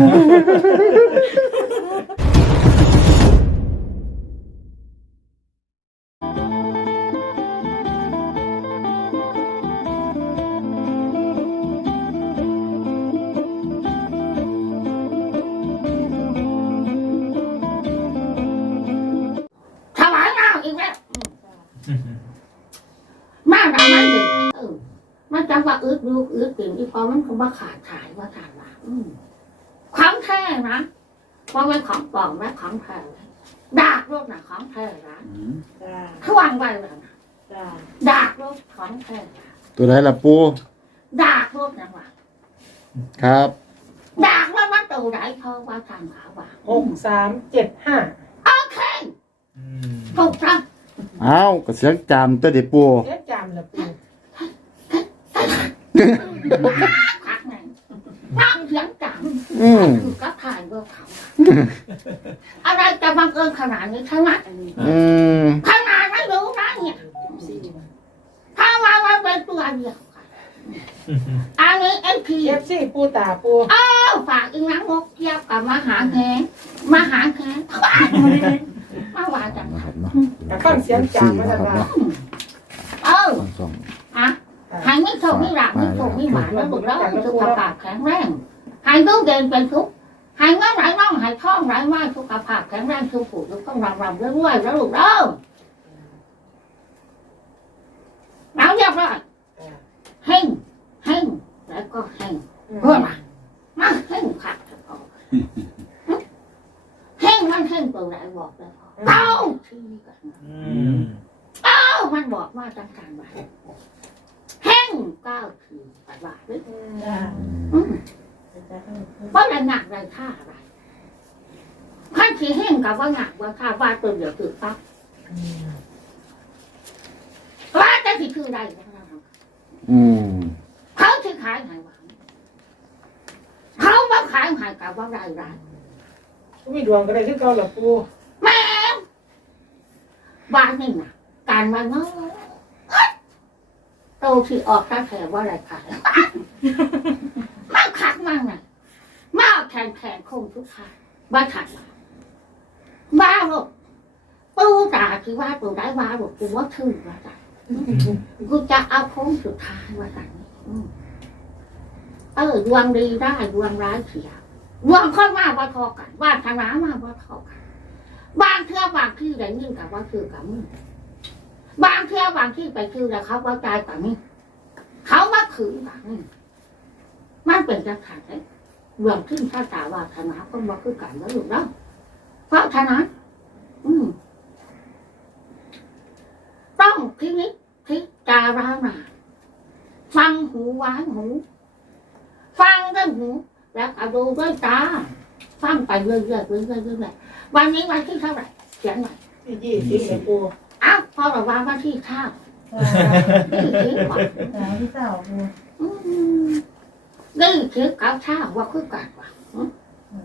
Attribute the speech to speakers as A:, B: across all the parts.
A: ถวายน้ำอีกแล้วมาดามันเด็กเออมันจำว่าอึดดูอึดติ่งอีพอมันก็ว่าขาดขายว่าขาดว่าอืมของแท้ นะว่ามันของปลอมและของแท้ดากรถน่ะของแท้นะ
B: จ้า
A: ทวางไว้แล้วนะ
B: จ้า
A: ดากรถของแท้นะ
C: ตัวไหนล่ะปู
A: ดากรถนะว่า
C: ครับ
A: ดากรถว่าตัวไหนเพราะว่าทางขาวว่า
B: หกสามเจ็ดห้า
A: โอเคถูกต้อง
C: อ้าวก็เสียงจามตัวเด็ปู
B: เจ๊จำละปู
A: พักไห นนั่งเสียงจัง
C: อืม
A: คือก็ถ่ายเบอร์เขาอะไรจะบังเอิญขนาดนี้ใช่ไหม
C: อืม
A: ขนาดไม่รู้นะเนี่ยถ้าว่าว่าเป็นตัวเดียวกันอันนี้เอ็นพี
B: เอฟซีปูตาปู
A: เอ้าฝากอีกนะงกเทียบกับมหาแขงมหาแขงมาว่าจัง
C: นะครับเนาะ
B: แต่ฟังเสียงจำมา
C: นะ
B: จาก
C: ครับ
B: ว่า
C: เนาะ
A: เออ
C: สองสอง
A: อะ หายไม่โชคไม่หลับไม่โชคไม่หวานแล้วบุกแล้วสุขภาพแข็งแรงหายต้องเดินเป็นทุกข์หายเมื่อไหรน้องหายท้องไหลมากสุขภาพแข็งแรงสุขผูกต้องรำรำเรื่อยๆแล้วลูกเด้อแล้วเรียบร้อยเฮงเฮงแล้วก็เฮงเพื่อนมามาเฮงขัดเฮงมันเฮงตัวไหนบอกเลยเต้าทีกันเต้ามันบอกว่าจังการไว้ เฮงเก้าทีปัดว่าหรือ
B: จ้า
A: อืมเพราะอะไรหนักอะไรค่าอะไรขั้นที่เฮงกับว่าหนักว่าค่าว่าตัวเดียวคือปั๊บว่าจะสิคืออะไรกันนะ
C: อืม
A: เขาที่ขายหายหวังเขามาขายหายกับว่าไรไร
B: มีดวงก็ได้ที่เก่าละปู
A: แม่งบ้านนี่นะการมาเนาะโต ที่ออกถ้าแถว่าอะไรขายมาขัดมากน่ะมาเอาแทนแทนคงทุกทางบ้าขัดมาบ้าหรอกปูตาคือว่าตัวได้ว่าหรอกกูว่าถึงว่าจ้ะกูจะเอาโค้งสุดท้ายว่าจ้ะเออดวงดีได้ดวงร้ายเสียดวงค่อยมาว่าทอกันว่าธนามาว่าทอกันบางเทื่อบางที่ได้ยินกับว่าคือกับมึง บางเทื่อบางที่ไปคือแล้วเขาว่าใจกับมึงเขาว่าขืนกับมึงมันเป็นจังขันเลยเรื่องขึ้นถ้าตาว่าธนาก็บอกคือกันแล้วอยู่แล้วเพราะฉะนั้นอืมต้องพินิจพิจารณาฟังหูไว้หู ฟังด้วยหู แล้วก็ดูด้วยตาฟังไปเรื่อยๆเรื่อยๆเรื่อยๆวันนี้วันที่เท่าไหร่เขียนหน่อย
B: ที่ยี่สิบละปู
A: อ้าวพอเราวางวันที่เท่านี่คือว่า
D: จ้าพี่สาวปู
A: อืมนี่คือเก้าเท่าว่าคือกันว่า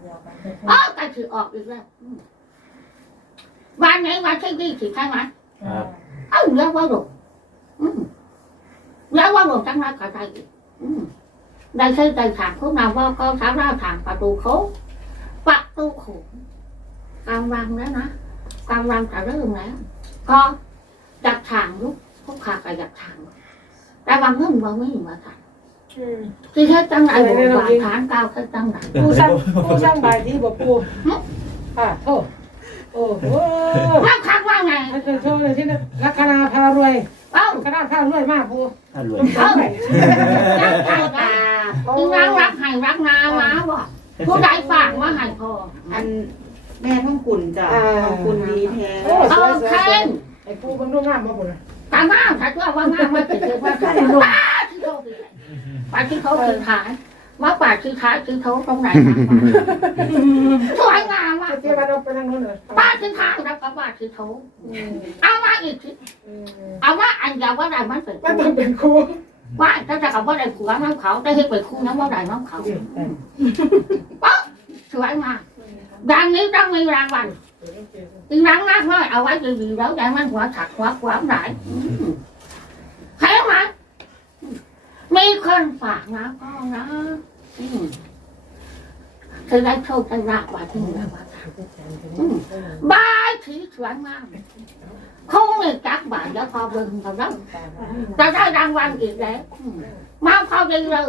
D: เดียวกันเลย
A: อ๋อกันถือออกอีกแล้วอืมวันไหนวันที่ยี่สิบใช่ไหม
D: ครับ
A: เอ้าแล้วว่าหลงอืมแล้วว่าหลงจังไรก็ได้อีกอืมได้ใช้ใจถามพวกเราว่าก็สามารถถามประตูโค้งประตูโค้งกำลังแล้วนะกำลังจะเริ่มแล้ว ก็อยากถางลูกพวกขาก็อยากถางแต่บางเรื่องบางไม่มาถางคือแค่จังไรบอกว่าฐานก้าวแค่จังไร
B: ปูสร้างปูสร้างใบายที่บ่ปูอ่าโทษโอ้โห
A: แล้วคักว่าไง
B: มันจะโทษเลยที่นั่นลัคนาพารวย
A: เอ้า
B: คณะพารวยมากปู
E: ถ้ารวย
A: เอ้าจังไรว่าอีนางรักให้รักนามาบ่ผู้ใดฝากมาให้พ่อ
D: อัน แม่ท้องกุ่นจ้ะท้องกุ่นดีแท้
B: โอ้ส
A: เอา
B: วยสวย
A: แค่
B: สวยไอ้ปูเบางดูงามมาปูนะ
A: ตาหน้าถ้าว่าว่างามไม่ติดเลยว่าที่เขาที่เขาป่าที่เขาคือขายว่าป่าที่ขายที่เขาตรงไหนสวยงามมาก
B: เจ้าบ้านเราไปทางโน้นเลย
A: ป้าที่ทางแล้วก็ว่าที่เขาเอามาอีกทีเอาว่าอันยาวว่าไรมันเป็น
B: มันต้องเป็นครู
A: ว่าถ้าจะกับว่าไรผัวน้ำเขาได้ให้ไปคู่น้ำว่าไรน้ำเขาป๊ะสวยมาก ดังนี้ต้องมีรางวัลอีรังมากน้อยเอาไว้ดีๆแล้วใจมันหัวถักหัวขวามไหลใครมามีคนฝากนะพ่อนะอืมเธอได้โชคได้ราบว่าที่นี่ว่าบ้านสีสวยงามคงไม่จักบาทแล้วพอเบิ่งเขาแล้วจะได้รางวัลอีกแล้วอืมมาพอดีเลย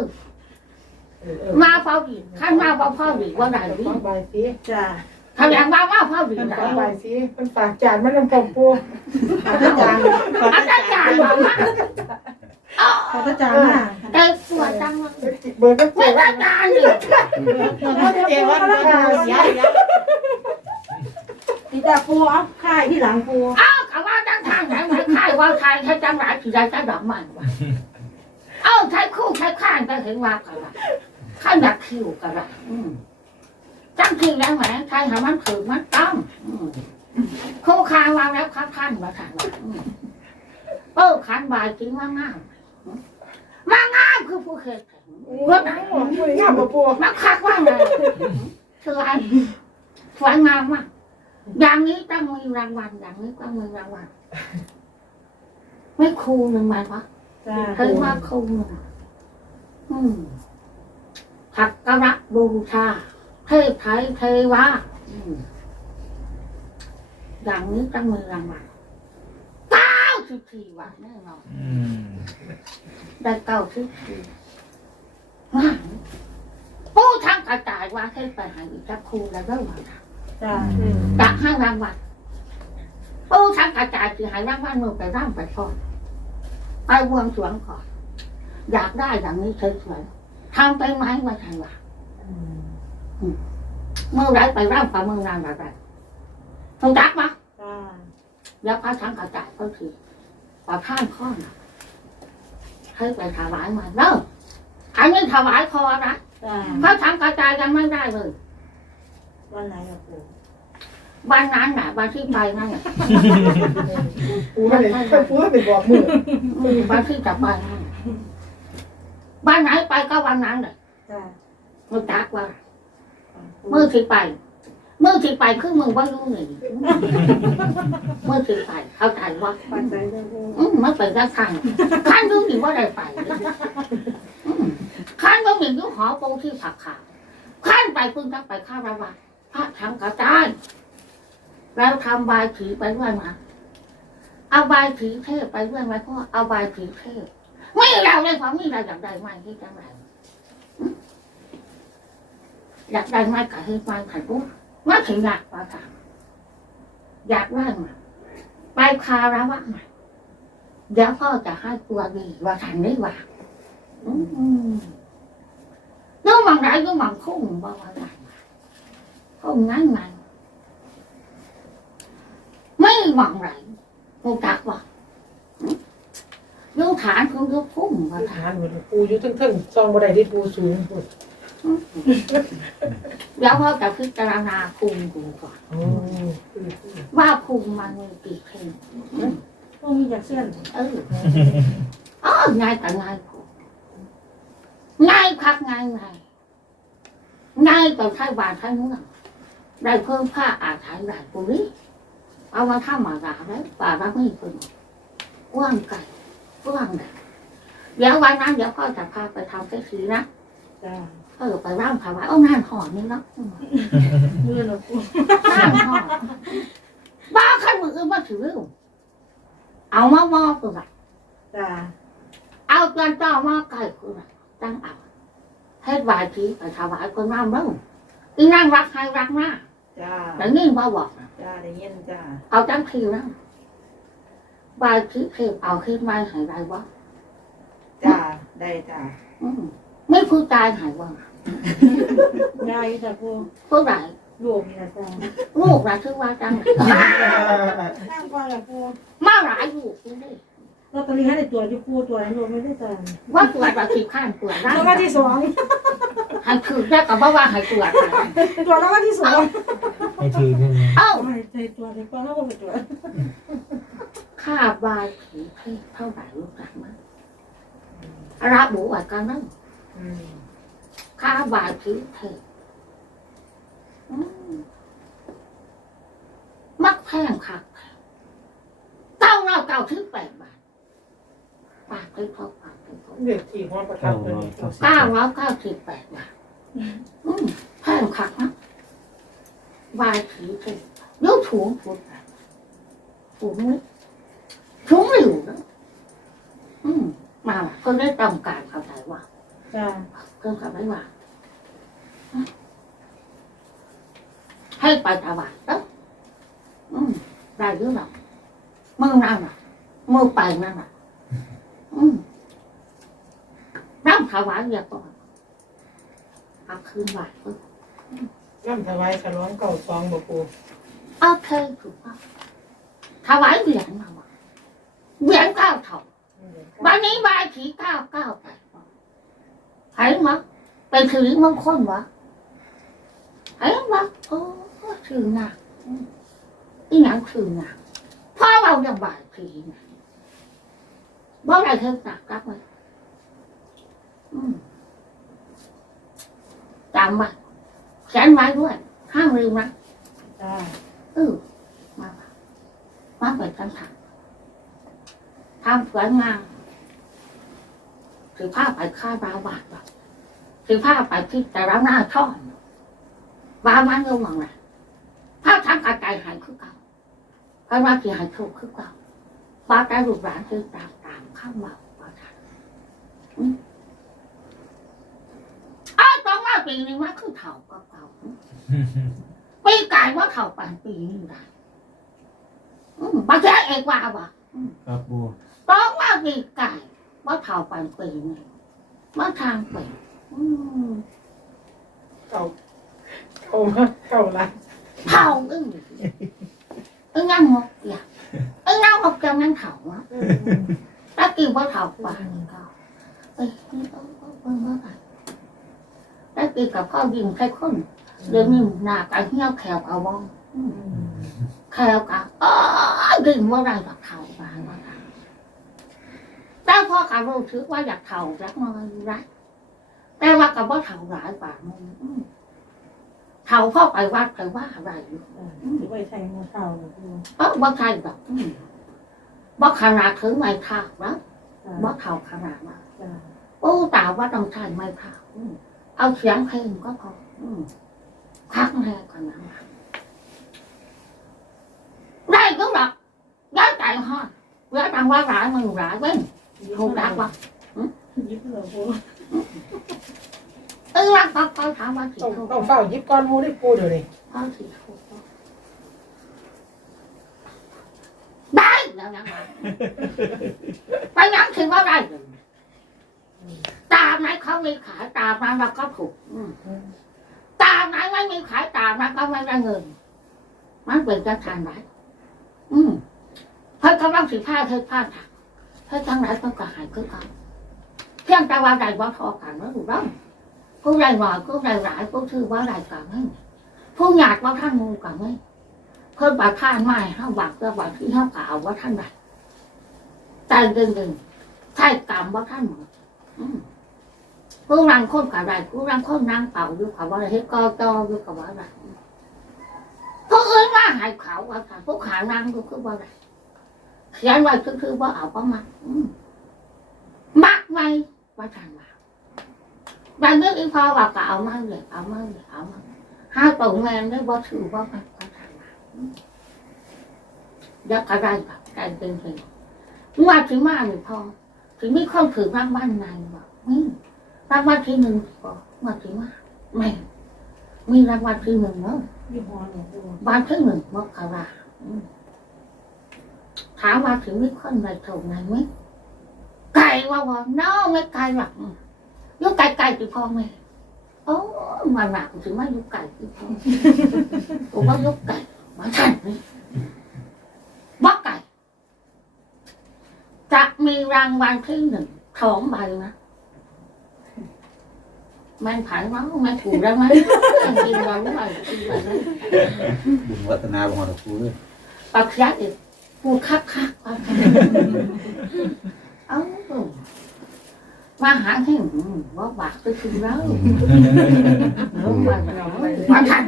A: มาพอดีข้างมาพอพอดีว่าไหนดี
B: ฟังใบสี
D: จ้า
A: ทำอย่างมาว่าพอดี
B: มัน
A: ไหน
B: ฟังใบสีมันฝากจานมันนำผมปู
D: อาจารย์
A: อาจารย์บอกว่าอ๋อ
D: อาจารย์น่ะ
A: เด็กสวยจังเลย
B: เบิร์ก็เจ
A: ไม่
B: อว่า
A: อาจารย์เลย
D: เจวันก็เสียอีกแล้วติดาปูเอาค่ายที่หลังปู
A: อ้าวเขาว่าจังทางไหนไหนใครว่าใครใช้จังหลายที่ใดจะดอกมันวะ เอ้าใช้คู่ใช้ข้างก็เห็นว่ากันละข้างดักคิวกันละอืมจังคิวแล้วแหมใครหามันถือมันต้องอืมคู่คางวางแล้วข้างข้างมาทางว่าอืมเออขันบายจริงว่างามมางามคือผู้เคยเห็น
B: เมื่อไหร่งามปู
A: มันคักว่างเลยสวยสวยงามมากอย่างนี้ต้องมีรางวัลอย่างนี้ต้องมีรางวัลไม่ครูหนึ่งไหมวะ
D: จ้า
A: เคยว่าครูหนึ่งอืมถักกระบูชาเทพไทยเทวาอืมอย่างนี้ต้องมีรางวัลเก้าสิบสี่วันแน่นอน
E: อืม
A: ได้เก้าสิบสี่ว้าวผู้ทำกระจายว่าให้ไปหาอีกสักครูแล้วเริ่มมา
D: จ้า
A: ดักห้ารางวัลผู้ทำกระจายคือหายรางวัลมือไปร่ำไปทอด ไปบวงสรวงก่อน อยากได้อย่างนี้สวยๆทำไปไหมว่าทันว่าเมื่อไรไปร่ำกับเมืองนานแบบต้องดักมา
D: จ้า
A: แล้วพระทั้งกระจายก็คือปราท่านข้อนะให้ไปถวายมาเริ่มอันนี้ถวายคอนะ
D: จ้า
A: พระทั้งกระจายยังไม่ได้เลย
D: วันไหนอะปู
A: วันนั้นน่ะวันที่ไปนั่นน่ะ
B: ปูไม่ได้ปูไม่ไปบอกมือ
A: อืมวันที่จะไปนั่นน่ะวันไหนไปก็วันนั้นเลย
D: จ้า
A: มึงจักว่ามือที่ไปมือที่ไปคือมึงว่ารู้หนึ่งมือที่ไปเข้าใจว่า
D: ปัจจัยได้ปู
A: อืมมันเป็นกระชังขั้นรู้ดีว่าได้ไปอืมขั้นว่ามียุหอปูที่ผักขาวขั้นไปพึ่งจักไปข้าวระวาพระทำกระจาย แล้วทำบายผีไปด้วยมาเอาบายผีเทพไปด้วยไหมพ่อเอาบายผีเทพไม่เราเลยความมีเราอยากได้ไหมที่จังไรอืมอยากได้ไหมกับเฮ็ดไหมขันปุ๊บมาถึงอยากว่าค่ะอยากได้มาไปคาระวะมาเดี๋ยวพ่อจะให้ตัวดีว่าทันได้ว่าอืมนู้มังไรนู้มังคุ้งบ่ว่าไรคุ้งงั้นไง ไม่มังไรกูจักว่ายูฐานคือยูคุ้งว่าทัน
B: ฐานเหมือนปูอยู่ทึ่งๆซองบันไดที่ปูสูง
A: เดี๋ยวพ่อจะพิจารณาคุ้งกูก่อน
B: อ๋อ
A: ว่าคุ้งมันมีกี่เพลง
D: พวกมีจากเส้น
A: เอออ๋อง่ายแต่ง่ายพอง่ายคักง่ายง่ายง่ายแต่ใช้บานใช้เมืองได้เพิ่มผ้าอาถรรพ์หลายปุริ เอามาทำหมาดาได้ป่ารักไม่เป็นกว้างไก่กว้างเลยเดี๋ยววันนั้นเดี๋ยวพ่อจะพาไปทำเซ็กซี่นะ
D: จ้า
A: เออไปร่ำถวายโอ้งานหอมนี่เนาะอืม
D: เมื่อเราปู
A: งานหอมบ้าขั้นมืออื่นมาถือเอามามอบตัว
D: จ้า
A: เอาเงินเจ้ามาไก่กูน่ะตั้งเอาให้บายทีไปถวายคนน้ำเบ้างอีนั่งรักใครรักหน้า
D: จ้า
A: แต่นี่มาบอกน่ะ
D: จ้าได้ยินจ้า
A: เอาจังทีนะบายทีเทพเอาขึ้นมาใหายไรวะ
D: จ้าได้จ้า
A: อืมไม่ผู้ตายใหายวะ
D: ได้จ้าปู
A: ผู้ใด
D: ลูกนี่นะจ้า
A: ลูกนะชื่อว่าจัง
D: นั่งก่อนละปู
A: มาหลายลูก กูดิ
D: ลอตเตอรี่ให้ในตัวอยู่ปูตัวนั้นรวมไม่ได้จ้า
A: ว่าตัวจเราขีข้างตัวจได้
D: รางวัลที่สอง
A: ให้ถือได้กับว่าว่าให้ตัวจได้
D: ตัวรางวัลที่สอง
E: ให้ถือใช่ไหม
A: เอ้า
D: ไม่ใจตัวเด็กก็เท่ากับตัว
A: ค่าบายผีเทพเท่าไหร่รู้จักไหมระบุไว้กันนั่น
D: อืม
A: ค่าบาทถือเถอะอืมมักแพงคักเก้าเราเก้าถึงแปดบาท ปากไปพอปากไปพอ
B: เด็กที่ห้องประทั
E: เก้า
B: บเลย
E: ร้อยเก้าสิบ
A: เก้าร้อยเก้าสิบแปดบาทอืมแพงขักนะวายถือถือยุบถุงถุงถุงนี่ถุงอยู่นะอืมมาว่ะเพิ่งได้ต้องการเข้าใจว่า
B: จ้า
A: เพิ่งเข้าใจว่าให้ไปถวายเนาะอืมได้หรือเปล่ามือนั่นน่ะมือไปนั่นน่ะ อืมน้ำ ถวายอย่าก่อนเอาคืนไหวเพิ่ง
B: น้ำถวายฉลองเก่าซองบ่ปู
A: โอเคถูกต้องถวายเหรียญมาว่ะเหรียญเก้าเท่าวันนี้บายสีเก้าเก้าไปเห็นมั้ยเป็นสิริมงคลวะเห็นมั้ยโอ้ชื่อหนักอืมอีหยังชื่อหนักพ่อเรายังบ่ายสีนะบ่ได้เท่าหนักรับไห มอืมจำไว้แขนไว้ด้วยห้ามลืมนะ
B: จ้า
A: เออมาว่ะมาเปิดกันถังทำสวยงามถือผ้าไปค่าบาวบาทแบบถือผ้าไปที่แต่เราหน้าช่อนวางมันลงหลังน่ะผ้าทำกระจายหายคือเก่าเพราะว่าที่หายถูกคือเก่าบ้าได้ลูกหลานคือตามตามข้างเบาบ้าทันอืมอ้าวต้องมาปีนี้ว่าคือเถ่าก็เก่าปีกายว่าเท่าปันปีนี่ได้อืมบางทีเอกว่าว่ะ
E: ครับปู
A: ต้องว่าปีกายว่าเท่าปันปีนี่ว่าทางปีอืม
B: เก่าเก่ามาเก่าละ
A: เท่าอึ้งอึ้งงั้นงกอยากอึ้งงั้นงกจะงั้นเท่าวะถ้ากินว่าเท่าปันก็เอ้ยนี่ต้องต้องเพิ่มว่า ไงถ้ากินกับข้าวยิงใครคนเดี๋ยวนี้หน้ากันเหี้ยวแขวเอาวองอืมแค่แล้วก็เออดึงว่าไรอยากเท่าบ้างว่าค่ะแต่พ่อกับรู้สึกว่าอยากเท่ารักน้อยรักแต่ว่ากับว่าเท่าหลายกว่ามึงอืมเท่าพ่อไปวัดไปว่าอะไรอยู่
B: หรือว่าใช้หัวเก่าบ่ปู
A: เออบ่ใช่ดอกอืมบ่ขนาดถึงไม่เท่าแล้ว
B: จ้า
A: บ่เท่าขนาดนั้น
B: จ้า
A: โอ้ตาว่าต้องใช้ไม่เท่าอืม เอาเสียงเพลงก็พออืมคักแน่กว่านั้นว่ะได้ก็หรอกย้ายใจฮอดย้ายตังว่าหลายมึงหลายเว้นถูกรักวะ
B: ยิบเลยปู
A: เออรักก็ก็ถามว่าสิ
B: ต้อง
A: ถูก
B: ต้องเฝ้ายิบก้อนหมูได้ปูเดี๋ยวนี้
A: พ่อสิถูกบ่ได้แล้วยังไงไปยังถึงว่าได้เลย ตามไหนเขามีขายตามนั้นเราก็ถูกตามไหนไม่มีขายตามนั้นก็ไม่ได้เงิน มันเป็นการทานไรอืมเพิ่นกำลังสิผ้าเธอผ้าถักเพิ่นทั้งหลายต้องกระหายคือเขาเพียงแต่ว่าใดว่าทอกันว่าถูกต้องผู้ใดหน่อยผู้ใดหลายผู้ชื่อว่าใดกันไม่ผู้หยาดว่าท่านงูกันไม่เพิ่นบาท่านไม่ห้าบักก็บักที่ห้ากล่าวว่าท่านใดใจดึงดึงใช่กรรมว่าท่านหมด ผู้รังคนกับไรผู้รังคนนางเป่าอยู่กับว่าอะไรเฮ็ดกอตออยู่กับว่าอะไรผู้อื่นว่าหายเขาว่าค่ะผู้ขานางอยู่คือว่าอะไรเขียนไว้คือว่าเอาประมาอืมมักไหมว่าทางว่าบางเรื่องอีพอว่าก็เอามาเลยเอามาเลยเอามาห้าตัวแมนได้บ่ถือว่ามันว่าทางว่าเดี๋ยวก็ได้แบบได้เป็นเป็นว่าถึงมาหรือพอถึงมีคนถือรางวัลในบอกอืม รางวัลที่หนึ่งก็มาถึงว่าแม่มีรางวัลที่หนึ่งเนาะ
B: ยี่ห้อเนี่ยปู
A: วันที่หนึ่งมกราอืมถามว่าถึงมีคนในถงไหนไหมไก่ว่าว่าน้อไม่ไก่หรอกอืมอยุไก่ไก่ที่พ่อแม่โอ้มาหนักถึงว่าอยุไก่ที่พ่อผมว่าอยุไก่มาสั่นนี่ว่าไก่จะมีรางวัลที่หนึ่งสองใบนะ มันผ่านมามันถูกแล้วมั้ยกินเราไม่ไหวกินไปเลย
E: บุญวัฒนาของเราปูเลย
A: ปักยักษ์อีกกูคักคักว่าเอ้ามาหาให้ว่าบากไปถึงแล้ววันวันทัน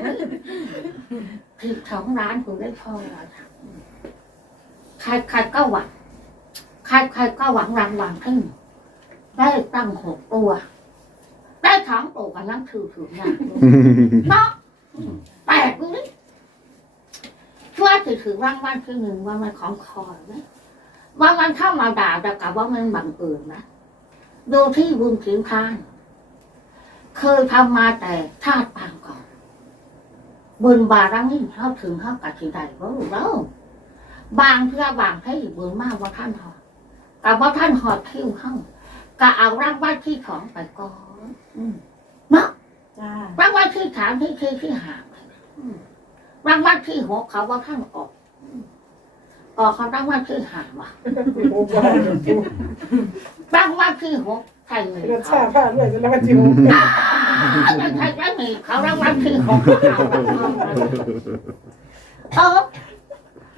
A: ผิดสองร้านกูได้ทองแล้วใครใครก็หวังใครใครก็หวังรางวัลขึ้นได้ตั้งหกตัว ได้สองตัวกันนั่งถือถืออย่างเนาะอืมแปลกดูดิช่วยถือถือว่างวันคือหนึ่งว่ามันของคอยไหมว่ามันเข้ามาด่าแต่กับว่ามันบังเอิญนะดูที่บุญถินทานเคยทำมาแต่ชาติปางก่อนบุญบารังนี่เข้าถึงเข้ากับที่ใดว่าแล้วบางเพื่อบางให้บุญมากว่าท่านหอดกับว่าท่านหอดคิ้วเข้าก็เอาร่างวัดที่ของไปก่อนอืม เนาะ
D: จ้า
A: ร่างวัดที่สามที่ที่ที่หาอืมร่างวัดที่หกเขาว่าท่านออกอืมออกเขาร่างวัดที่หาว่ะ
B: โอ้บ้าปู
A: ร่างวัดที่หกใครเงิน
B: รส
A: เขา
B: ชาติผ้าด้วยจะแล้วมันจิ๋ว
A: ไม่ใช่ไม่มีเขารางวัลที่หกเขาเออ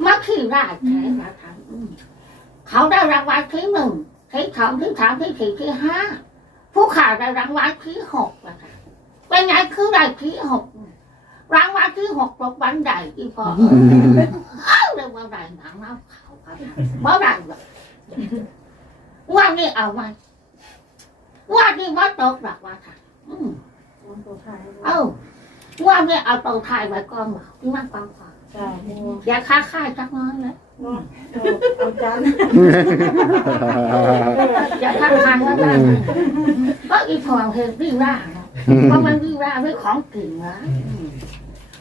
A: มาขี่ราชแท้มาทำอืมเขาได้รางวัลที่หนึ่งที่สองที่สามที่สี่ที่ห้า ผู้ข่าวได้รางวัลที่หกนะคะเป็นไงคือได้ที่หกรางวัลที่หกตกบันไดอีพอเอ้าเรียกว่าได้หนังเล่าเขาครับบ่ได้หรอกว่านี่เอาไว้ว่านี่ว่าตกหลักว่าค่ะอืม
D: ตัวไทย
A: เอ้าว่าไม่เอาเตาถ่ายไว้ก่อนเหรอที่นั่งฟังก่อน
D: จ้าปู
A: อย่าค้าค่ายจักน้อยนะ
D: เนาะเอาจาน
A: อย่าค้าค่ายว่าได้ก็อีทองเห็นวิ่งร่าเนาะเพราะมันวิ่งร่าไม่ของกิ่งนะ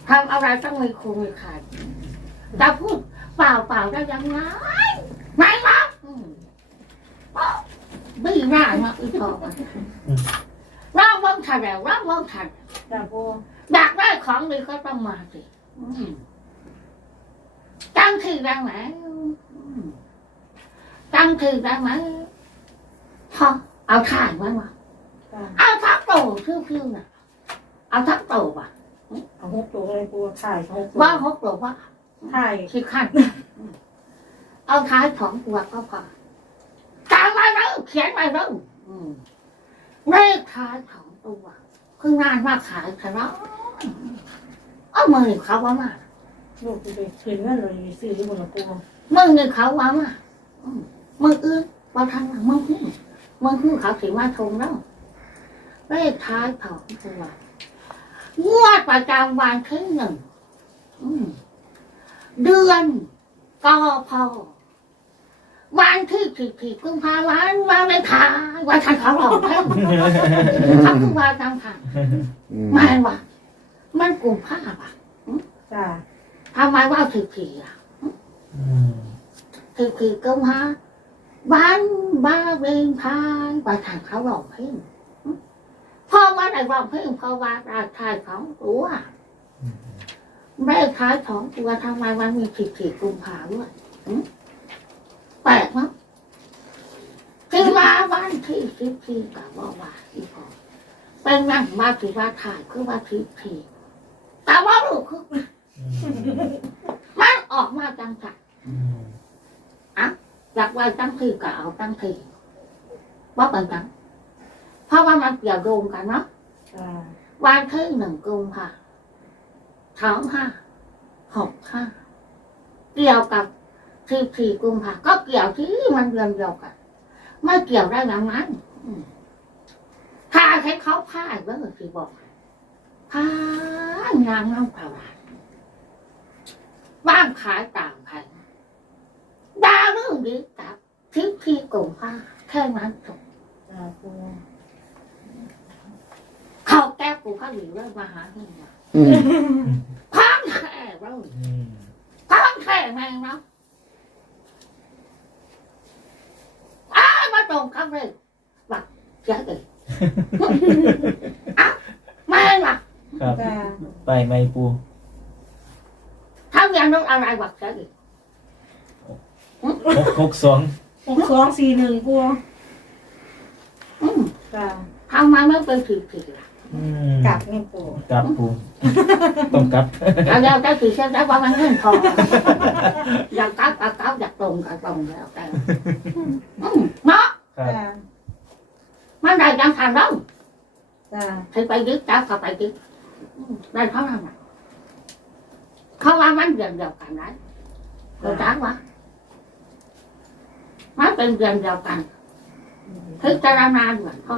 A: ทำอะไรต้องมีครูมีขายแต่พูดเปล่าเปล่าได้ยังไงไม่หรอกอืมวิ่งร่าเนาะอีทองร่างว่างทันแล้วร่างว่างทัน
D: จ้าปู
A: อยากได้ของดีก็ต้องมาสิอืม ตั้งที่ได้ไหมอืมตั้งที่ได้ไหมพอเอาถ่ายไว้มา
D: จ้า
A: เอาทักโตชื่อชื่อน่ะ เอาทักโตว่ะ
D: เอาหกตัวเลยปูถ่ายหกตัว
A: ว่าหกตัวว่า
D: ถ่าย
A: ขี้ขั้นอืมเอาท้ายสองตัวก็พอจำไว้แล้วเขียนไว้แล้วอืมเลขท้ายสองตัวคืองานว่าขายแต่ละเอามือเขาว่ามา
D: ลูกจะไปคืนเงินเลยซื้อที่บนปู
A: มึงนี่เขาว่ามาอืมมึงอื่นว่าทันว่ามึงนี่มึงคือเขาถือว่าทงแล้วเลขท้ายสองตัวงวดประจำวันที่หนึ่งอืมเดือนกพวันที่สี่สี่กุมภาพันธ์วันไม่ขายวันทันเขาหลอกแท้เขาคือว่าจำค่ะไม่ว่ามันกลุ่มผ้าป่ะ
D: จ้า
A: ทำไมว่าสี่สี่อะ thì thì công ha bán ba bên thai và thằng khảo lòng phim พ่อว่าได้บอกเพิ่งพ่อว่าได้ทายสองตัวได้ทายสองตัวทำไมวันมีสิบสี่กุมภาด้วยหึแปลกมั้งที่มาวันที่สิบสี่กับว่าว่าอีพอเป็นนั่งมาถือว่าถ่ายคือว่าสิบสี่แต่ว่าลูกคือ มันออกมาจังจังอยากไว้ตั้งทีก็เอาตั้งทีว่าเป็นจังเพราะว่ามันเกี่ยวโยงกันเนาะวันที่หนึ่งกุมค่ะสองห้าหกห้าเกี่ยวกับทีสี่กุมภาก็เกี่ยวที่มันเดือนเดียวกันไม่เกี่ยวได้ยังไงถ้าให้เขาพายก็คือสิบอกพายงานน้ำปลา บ้านขายต่างแผงดาเรื่องนี้กับทิพทีกลุ่มผ้าแค่นั้นจบ
D: จ้าปู
A: เขาแก้ปูผ้าหลิวเลยมาหาเรื่องว่าพ้องแท้เราพ้องแท้แม่งเนาะอ้าวมาตรงกันเลยบักเจ๊เลยอ้าวแม่งว่ะ
F: ครับ
D: จ้า
F: ไปไม่ปู
A: ทำอย่างนั้นอะไรบักเจ๊เลย
F: หกหกสอง
D: หกสองสี่หนึ่งปู
A: อืม
D: จ้า
A: ทำไมไม่เป็นผีผีล่ะ
F: อืม
D: กลับนี่ปู
F: กลับปูต้องกลับ
A: เอาเดี๋ยวได้ผีเช่นได้ว่ามันเงินทองอยากกลับกับกลับอยากตรงกับตรงแล้วแต่อืมเนาะ
F: ครับ
D: จ้า
A: มันได้ยังทางเรา
D: จ้า
A: thì phải biết trả phải phải biết đây khó làm này không ai mang dần vào cành đấy rồi trả quá má bên dần vào cành พิจารณาเหมือนพอ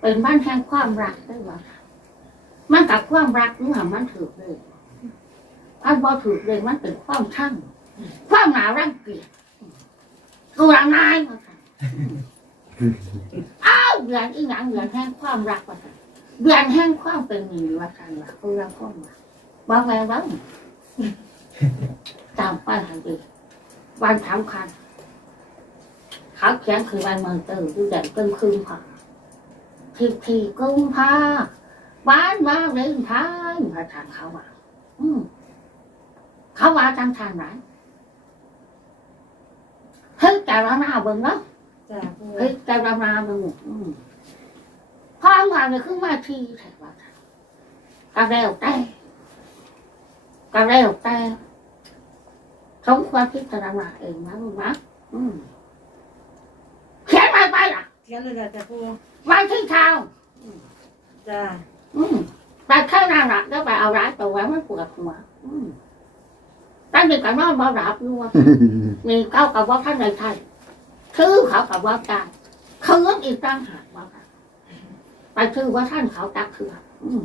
A: เป็นบ้านแห่งความรักได้ว่ามันกับความรักนี่หว่ามันถือเลยอันบ่ถือเลยมันเป็นความช่างความหนารังเกียจกูรังนายมาค่ะอ้าวเดือนอีหยังเดือนแห่งความรักว่าค่ะเดือนแห่งความเป็นหนีว่าค่ะว่ากูรักความรักบางแววบ้าง จำไปให้ดีวันสำคัญเขาเขียนคือวันเมืองตื่นดูแดดกึ่งคืนค่ะทีทีกุมภาบ้านมาเล่นท้ายพระทางเขาว่าอืมเขาว่าจังทางไหนเฮ้ยแต่ละหน้าเบิ่งเนาะ
D: จ้าปู
A: เฮ้ยแต่ละหน้าเบิ่งอืมพ่อมาเนี่ยคือมาทีแถวว่ากระเร็วแต่ กระเร็วแต่สมควรพิจารณาเองนะลูกนะอืมเขียนไปไปล่ะ
D: เขียนเลยล่ะจ้าปู
A: วันที่เช้า
D: จ้า
A: อืมแต่แค่นั้นละแล้วไปเอาร้ายตัวไว้มันปวดหัวอืมตั้งแต่กันนอนบ่หลับอยู่ว่ามีเก้ากับว่าท่านในไทยชื่อเขากับว่าการเขาเงินอีกตั้งหากว่าค่ะไปชื่อว่าท่านเขาตักคืออืม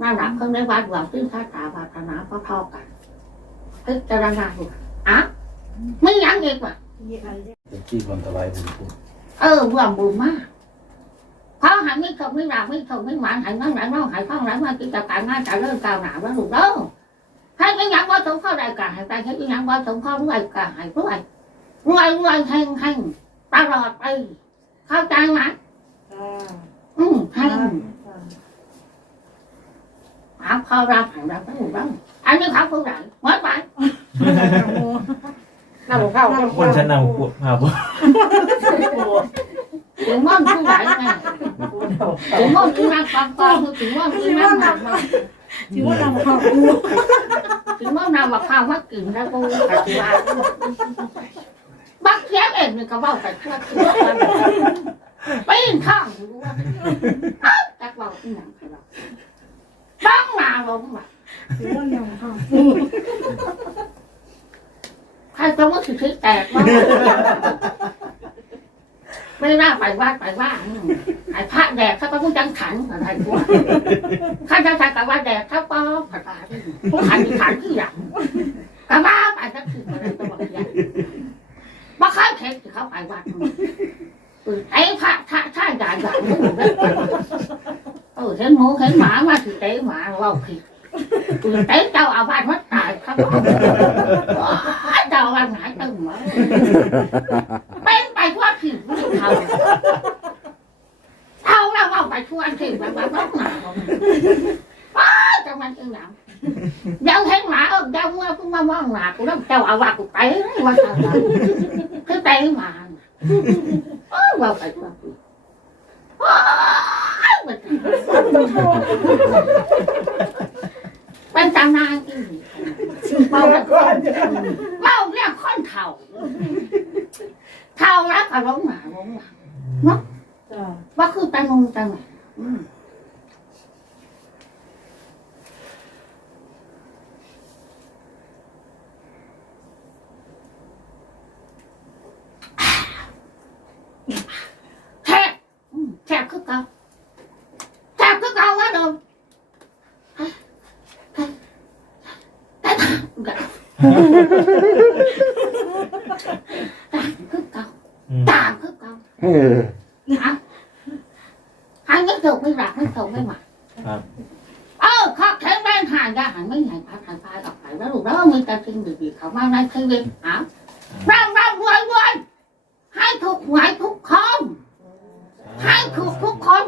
A: น่ารักเพิ่งได้วัดหวังซึ่งคาตาบาตนาก็เท่ากันพิจารณาดูอะไม่ยังอีกว่ะ
D: มีอะไรเนี่ย
E: เป็นที่วันตะไลบุญปู
A: เออรวมบุญมากเพราะหายไม่ทงไม่รักไม่ทงไม่หวานหายนั่งหลังน้องหายข้างหลังมากิจการงานจะเริ่มก้าวหน้าแล้วลูกเด้อให้ไม่ยังว่าสงเข้าได้กาหายไปให้ไม่ยังว่าสงเข้ารวยกาหายรวยรวยรวยแห่งแห่งตลอดไปเข้าใจไหม
D: จ้า
A: อืมแห่ง
D: จ้า
A: หาพอรับหายรับแล้วลูกเด้ออันนี้เขาผู้ใหญ่หมดไป
B: น้ำข้าวน้ำ
F: คนชั้นนำปูมาปู
A: ถึงม่อนผู้ใหญ่ไงถึงม่อนที่นั่งฟังกองถึงม่อนที่นั่งหนักมา
D: ถือว่านำข้าวปู
A: ถึงเมื่อนำมาข้าวมากินแล้วกูปฏิบัติบักเทียบเองนี่ก็เว่าแต่เชื่อเชื่อกันไปยินข้างรู้ว่าเอ้าจักเว่าอีหยังใครบอก บ้างมาลงมา
D: ถือว่านำข้าว
A: ใครจะว่าสิทธิแตกว่าไม่น่าไปว่าไปว่าอืมไอ้พระแดกถ้าก็ต้องจังขันอะไรพวกข้าจะทำกับว่าแดกถ้าป้อภาษาที่ขันขันที่หลังกะว่าไปสักทีอะไรตัวใหญ่บ่เคยเห็นที่เขาไปวัดมึงไอ้พระท่าท่าใหญ่ใหญ่มึงเออเห็นหมูเห็นหมามาถือ เตะหมาเราผิดเตะเจ้าอาวาสวัดตายครับเจ้าอาวาสหายตึงมาเป็นไปทั่วผิดเขาเอาเราเอาไปทั่วผิดแบบแบบแบบหนาป้าจังมันจังหนังยังเห็นหมาเออยังเมื่อเพิ่งมามองหนากูแล้วเจ้าอาวาสกูเตะว่าทำไมคือใจหมาเออว่าไปว่าไปว้าวมันเป็นตำนานอีกเมาแล้วคนเมาเรียกคนเท่าเท่าแล้วก็ร้องหมาร้องหมา
D: จ้าะ
A: ว่าคือตังงตังหนอืมแทบแทบคือเก่าแทบคือเก่าว่าเดิมแต่ถาม กันต่างคือเก่าต่างคือเก่า
C: เออ
A: นะหายไม่ถูกไม่รักไม่ถูกไม่หวัง
F: ครับ
A: เออข้อแข็งแรงหายยาหายไม่หายพัดหายพายออกไปแล้วลูกแล้วมีแต่สิ่งดีๆเข้ามาในชีวิตอะร่างร่างรวยรวยให้ถูกหวยทุกคนให้ถูกทุกคน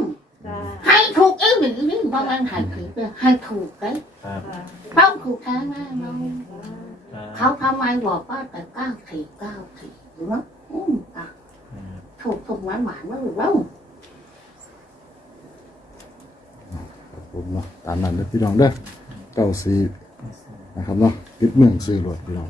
D: จ้า
A: ให้ถูกอีหลีนี่เพราะมันหายผิดเลยให้ถูกเลย
F: ครับ
A: ต้องถูกแท้แน่นอน
F: ครับ
A: เขาทำไมบอกว่าแต่เก้าสี่เก้าสี่หรือว่าอืมอะถูกถูกหวานหวานๆแล้วลูกแล้ว
C: ครับผมเนาะตามนั้นเด้อพี่น้องเด้อเก้าสี่ นะครับเนาะปิดเมืองซื้อรถพี่น้อง